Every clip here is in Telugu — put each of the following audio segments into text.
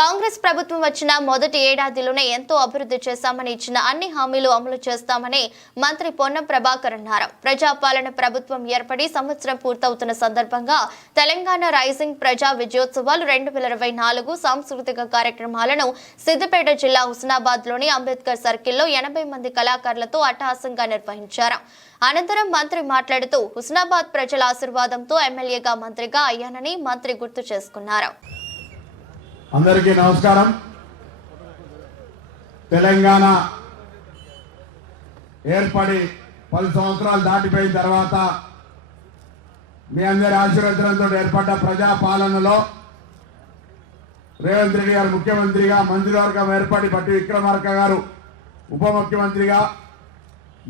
కాంగ్రెస్ ప్రభుత్వం వచ్చిన మొదటి ఏడాదిలోనే ఎంతో అభివృద్ధి చేశామని ఇచ్చిన అన్ని హామీలు అమలు చేస్తామని మంత్రి పొన్నం ప్రభాకర్ అన్నారు. ప్రజాపాలన ప్రభుత్వం ఏర్పడి సంవత్సరం పూర్తవుతున్న సందర్భంగా తెలంగాణ రైజింగ్ ప్రజా విజయోత్సవాలు 2024 సాంస్కృతిక కార్యక్రమాలను సిద్దిపేట జిల్లా హుస్నాబాద్ లోని అంబేద్కర్ సర్కిల్లో 80 మంది కళాకారులతో అట్టహాసంగా నిర్వహించారు. అనంతరం మంత్రి మాట్లాడుతూ హుస్నాబాద్ ప్రజల ఆశీర్వాదంతో ఎమ్మెల్యేగా మంత్రిగా అయ్యానని మంత్రి గుర్తు చేసుకున్నారు. అందరికీ నమస్కారం. తెలంగాణ ఏర్పడి 10 సంవత్సరాలు దాటిపోయిన తర్వాత మీ అందరి ఆశీర్వాదంతో ఏర్పడ్డ ప్రజాపాలనలో రేవంత్ రెడ్డి గారు ముఖ్యమంత్రిగా, మంత్రివర్గం ఏర్పడి బట్టి విక్రమార్క గారు ఉప ముఖ్యమంత్రిగా,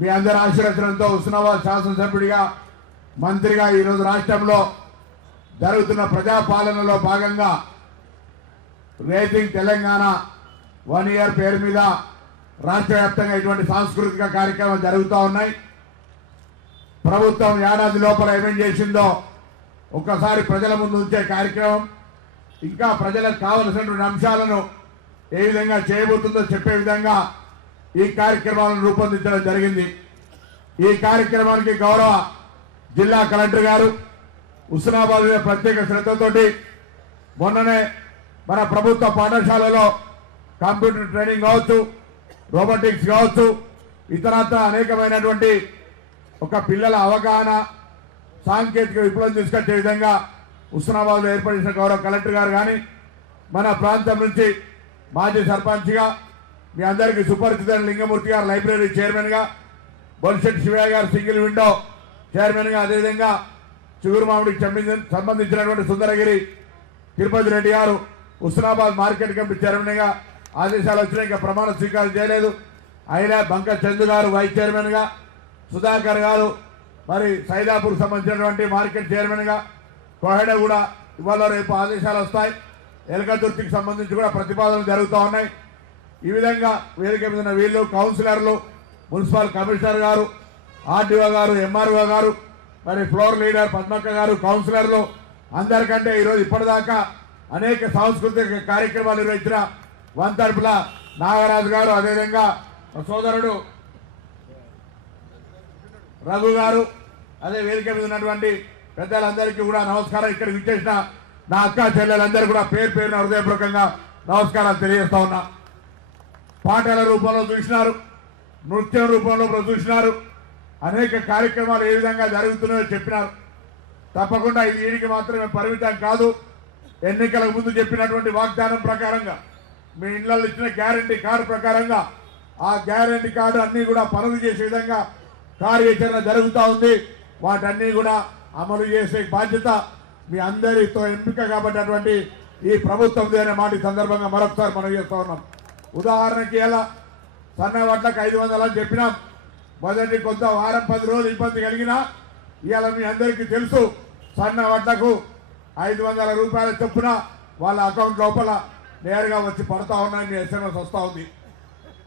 మీ అందరి ఆశీర్వాదంతో హుస్నాబాద్ శాసనసభ్యుడిగా, మంత్రిగా ఈరోజు రాష్ట్రంలో జరుగుతున్న ప్రజాపాలనలో భాగంగా రైజింగ్ తెలంగాణ 1 ఇయర్ పేరు మీద రాష్ట్ర వ్యాప్తంగా ఇటువంటి సాంస్కృతిక కార్యక్రమాలు జరుగుతూ ఉన్నాయి. ప్రభుత్వం ఏడాది లోపల ఏమేం చేసిందో ఒక్కసారి ప్రజల ముందు ఉంచే కార్యక్రమం, ఇంకా ప్రజలకు కావలసినటువంటి అంశాలను ఏ విధంగా చేయబోతుందో చెప్పే విధంగా ఈ కార్యక్రమాలను రూపొందించడం జరిగింది. ఈ కార్యక్రమానికి గౌరవ జిల్లా కలెక్టర్ గారు హుస్నాబాద్ మీద ప్రత్యేక శ్రద్ధతోటి మొన్ననే మన ప్రభుత్వ పాఠశాలలో కంప్యూటర్ ట్రైనింగ్ కావచ్చు, రోబోటిక్స్ కావచ్చు, ఇతరత్ర అనేకమైనటువంటి ఒక పిల్లల అవగాహన, సాంకేతిక విప్లవం తీసుకొచ్చే విధంగా హుస్నాబాద్లో ఏర్పడిన గౌరవ కలెక్టర్ గారు కానీ, మన ప్రాంతం నుంచి మాజీ సర్పంచ్గా మీ అందరికీ సుపరిచిత లింగమూర్తి గారు లైబ్రరీ చైర్మన్గా, బొలిశెట్టి శివయ్య గారు సింగిల్ విండో చైర్మన్గా, అదేవిధంగా చిగురుమామిడికి సంబంధించినటువంటి సుందరగిరి తిరుపతి రెడ్డి గారు హుస్నాబాద్ మార్కెట్ కమిటీ చైర్మన్గా ఆదేశాలు వచ్చినాయి, ఇంకా ప్రమాణ స్వీకారం చేయలేదు. అయినా బంక చందు గారు వైస్ చైర్మన్గా, సుధాకర్ గారు మరి సైదాపూర్ సంబంధించినటువంటి మార్కెట్ చైర్మన్గా, కోహెడ కూడా ఇవాళ రేపు ఆదేశాలు వస్తాయి. ఎలకతుర్తికి సంబంధించి కూడా ప్రతిపాదనలు జరుగుతూ ఉన్నాయి. ఈ విధంగా వేదిక మీద ఉన్న వీళ్ళు కౌన్సిలర్లు, మున్సిపల్ కమిషనర్ గారు, ఆర్డీఓ గారు, ఎంఆర్ఓ గారు, మరి ఫ్లోర్ లీడర్ పద్మక్క గారు, కౌన్సిలర్లు అందరికంటే ఈరోజు ఇప్పటిదాకా అనేక సాంస్కృతిక కార్యక్రమాలు నిర్వహించిన వంతర్పుల నాగరాజు గారు, అదేవిధంగా సోదరుడు రఘు గారు, అదే వేదిక మీద ఉన్నటువంటి పెద్దలందరికీ కూడా నమస్కారం. ఇక్కడికి విచ్చేసిన నా అక్క చెల్లెలందరూ కూడా పేరు పేరున హృదయపూర్వకంగా నమస్కారాలు తెలియజేస్తా ఉన్నా. పాటల రూపంలో చూసినారు, నృత్యం రూపంలో చూసినారు, అనేక కార్యక్రమాలు ఏ విధంగా జరుగుతున్నాయో చెప్పినారు. తప్పకుండా ఈ వీడికి మాత్రమే పరిమితం కాదు. ఎన్నికలకు ముందు చెప్పినటువంటి వాగ్దానం ప్రకారంగా, మీ ఇళ్లలో ఇచ్చిన గ్యారంటీ కార్డు ప్రకారంగా ఆ గ్యారంటీ కార్డు అన్నీ కూడా పనులు చేసే విధంగా కార్యాచరణ జరుగుతూ ఉంది. వాటన్నీ కూడా అమలు చేసే బాధ్యత మీ అందరితో ఎంపిక కాబట్టినటువంటి ఈ ప్రభుత్వం అనే మాట ఈ సందర్భంగా మరొకసారి మనం చేస్తూ ఉన్నాం. ఉదాహరణకి ఎలా సన్న వడ్లకు 500 అని చెప్పినాం. మొదటి కొంత వారం 10 రోజులు ఇబ్బంది కలిగినా ఇవాళ మీ అందరికీ తెలుసు, సన్న వడ్లకు 500 రూపాయల చొప్పున వాళ్ళ అకౌంట్ లోపల నేరుగా వచ్చి పడతా ఉన్నాయి, మీ ఎస్ఎంఎస్ వస్తూ ఉంది.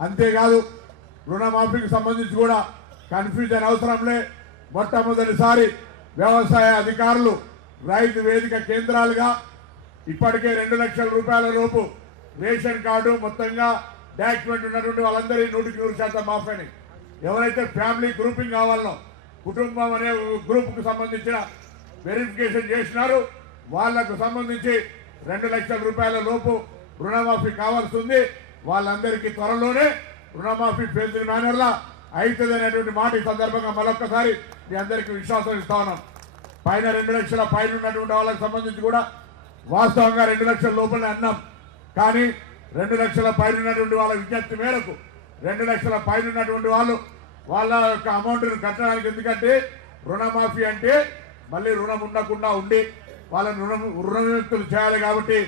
అంతేకాదు రుణమాఫీకి సంబంధించి కూడా కన్ఫ్యూజన్ అవసరంలే. మొట్టమొదటిసారి వ్యవసాయ అధికారులు రైతు వేదిక కేంద్రాలుగా ఇప్పటికే 2 లక్షల రూపాయల లోపు రేషన్ కార్డు మొత్తంగా డాక్యుమెంట్ ఉన్నటువంటి వాళ్ళందరి 100% మాఫ్ అయినాయి. ఎవరైతే ఫ్యామిలీ గ్రూపింగ్ కావాలనో, కుటుంబం అనే గ్రూప్కు సంబంధించిన వెరిఫికేషన్ చేసినారు, వాళ్లకు సంబంధించి 2 లక్షల రూపాయల లోపు రుణమాఫీ కావాల్సింది. వాళ్ళందరికీ త్వరలోనే రుణమాఫీ ఫేజ్డ్ మేనర్లా అవుతుంది అనేటువంటి మాట ఈ సందర్భంగా మరొకసారి మీ అందరికీ విశ్వాసం ఇస్తా ఉన్నాం. పైన 2 లక్షల పైన ఉన్నటువంటి వాళ్ళకి సంబంధించి కూడా వాస్తవంగా 2 లక్షల లోపలనే అన్నాం. కానీ 2 లక్షల పైన ఉన్నటువంటి వాళ్ళ విజ్ఞప్తి మేరకు 2 లక్షల పైన ఉన్నటువంటి వాళ్ళు వాళ్ళ యొక్క అమౌంట్ను కట్టడానికి, ఎందుకంటే రుణమాఫీ అంటే మళ్ళీ రుణం ఉండకుండా ఉండి వాళ్ళని రుణ విముక్తులు చేయాలి. కాబట్టి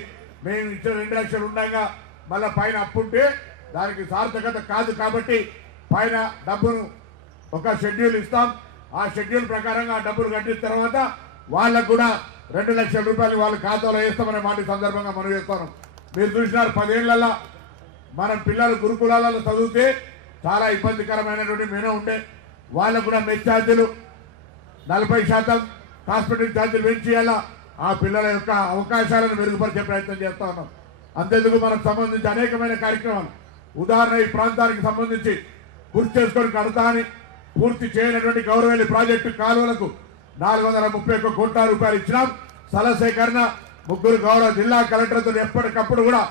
మేము ఇచ్చిన 2 లక్షలు ఉండగా మళ్ళీ పైన అప్పుంటే దానికి సార్థకత కాదు. కాబట్టి పైన డబ్బును ఒక షెడ్యూల్ ఇస్తాం. ఆ షెడ్యూల్ ప్రకారంగా ఆ డబ్బులు కట్టిన తర్వాత వాళ్ళకు కూడా 2 లక్షల రూపాయలు వాళ్ళ ఖాతాలో వేస్తామనే మాట సందర్భంగా మనం చేస్తాను. మీరు చూసినారు 10 ఏళ్లలో మనం పిల్లలు గురుకులాలలో చదివితే చాలా ఇబ్బందికరమైనటువంటి మెనూ ఉండే. వాళ్ళకు కూడా మెస్ ఛార్జీలు 40% హాస్పిటల్ ఛార్జీలు పెంచేయాలా, ఆ పిల్లల యొక్క అవకాశాలను మెరుగుపరిచే ప్రయత్నం చేస్తా ఉన్నాం. అంతేందుకు మనకు సంబంధించి అనేకమైన కార్యక్రమాలు, ఉదాహరణ ఈ ప్రాంతానికి సంబంధించి పూర్తి చేసుకొని కడతా అని పూర్తి చేయనటువంటి గౌరవేలి ప్రాజెక్టు కాలువలకు 431 కోట్ల రూపాయలు ఇచ్చినాం. స్థల సేకరణ ముగ్గురు గౌరవ జిల్లా కలెక్టర్తో ఎప్పటికప్పుడు కూడా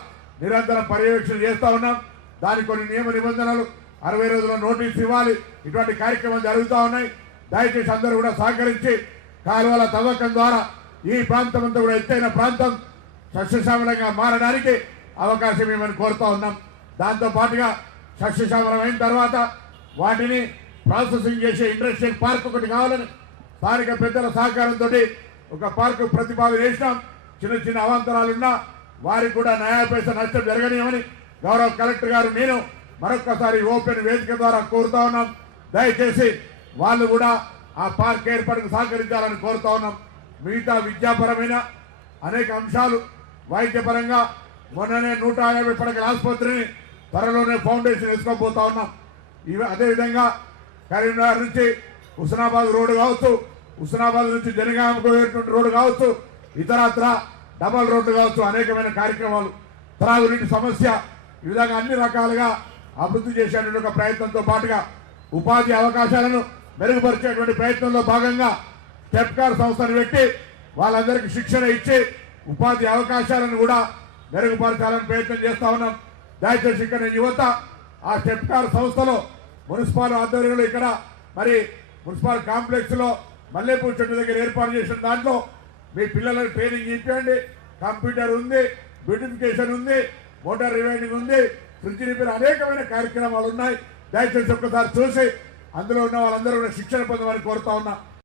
నిరంతరం పర్యవేక్షణ చేస్తూ ఉన్నాం. దానికి కొన్ని నియమ నిబంధనలు 60 రోజుల నోటీస్ ఇవ్వాలి. ఇటువంటి కార్యక్రమాలు జరుగుతూ ఉన్నాయి. దయచేసి అందరూ కూడా సహకరించి కాలువల తవ్వకం ద్వారా ఈ ప్రాంతం అంతా కూడా ఎత్తైన ప్రాంతం సస్యశ్యామలంగా మారడానికి అవకాశం ఇవ్వమని కోరుతా ఉన్నాం. దాంతో పాటుగా సస్యశ్యామలం అయిన తర్వాత వాటిని ప్రాసెసింగ్ చేసే ఇండస్ట్రియల్ పార్క్ ఒకటి కావాలని స్థానిక పెద్దల సహకారంతో ఒక పార్కు ప్రతిపాదన చేసినాం. చిన్న చిన్న అవాంతరాలున్నా వారికి కూడా న్యాయ పైసా నష్టం జరగనియమని గౌరవ కలెక్టర్ గారు నేను మరొక్కసారి ఓపెన్ వేదిక ద్వారా కోరుతా ఉన్నాం. దయచేసి వాళ్ళు కూడా ఆ పార్క్ ఏర్పాటుకు సహకరించాలని కోరుతా ఉన్నాం. మిగతా విద్యాపరమైన అనేక అంశాలు, వైద్యపరంగా మొన్ననే 150 పడకల ఆసుపత్రిని త్వరలోనే ఫౌండేషన్ వేసుకోబోతా ఉన్నాం. అదేవిధంగా కరీంనగర్ నుంచి హుస్నాబాద్ రోడ్డు కావచ్చు, హుస్నాబాద్ నుంచి జనగామకు పోయేటువంటి రోడ్డు కావచ్చు, ఇతరత్ర డబల్ రోడ్డు కావచ్చు, అనేకమైన కార్యక్రమాలు, త్రాగునీటి సమస్య, ఈ విధంగా అన్ని రకాలుగా అభివృద్ధి చేసేటువంటి ఒక ప్రయత్నంతో పాటుగా ఉపాధి అవకాశాలను మెరుగుపరిచేటువంటి ప్రయత్నంలో భాగంగా స్టెప్కార్ సంస్థను పెట్టి వాళ్ళందరికీ శిక్షణ ఇచ్చి ఉపాధి అవకాశాలను కూడా మెరుగుపరచాలని ప్రయత్నం చేస్తా ఉన్నాం. దయచేసి ఇక్కడ యువత ఆ స్టెప్కార్ సంస్థలో మున్సిపల్ ఆధ్వర్యంలో ఇక్కడ మరి మున్సిపల్ కాంప్లెక్స్ లో మల్లెపూల చెట్టు దగ్గర ఏర్పాటు చేసిన దాంట్లో మీ పిల్లలకు ట్రైనింగ్ ఇప్పించండి. కంప్యూటర్ ఉంది, బ్యూటిఫికేషన్ ఉంది, మోటార్ రివైండింగ్ ఉంది, ఫ్రిడ్జ్ రిపేర్, అనేకమైన కార్యక్రమాలు ఉన్నాయి. దయచేసి ఒక్కసారి చూసి అందులో ఉన్న వాళ్ళందరూ కూడా శిక్షణ పొందమని కోరుతా ఉన్నా.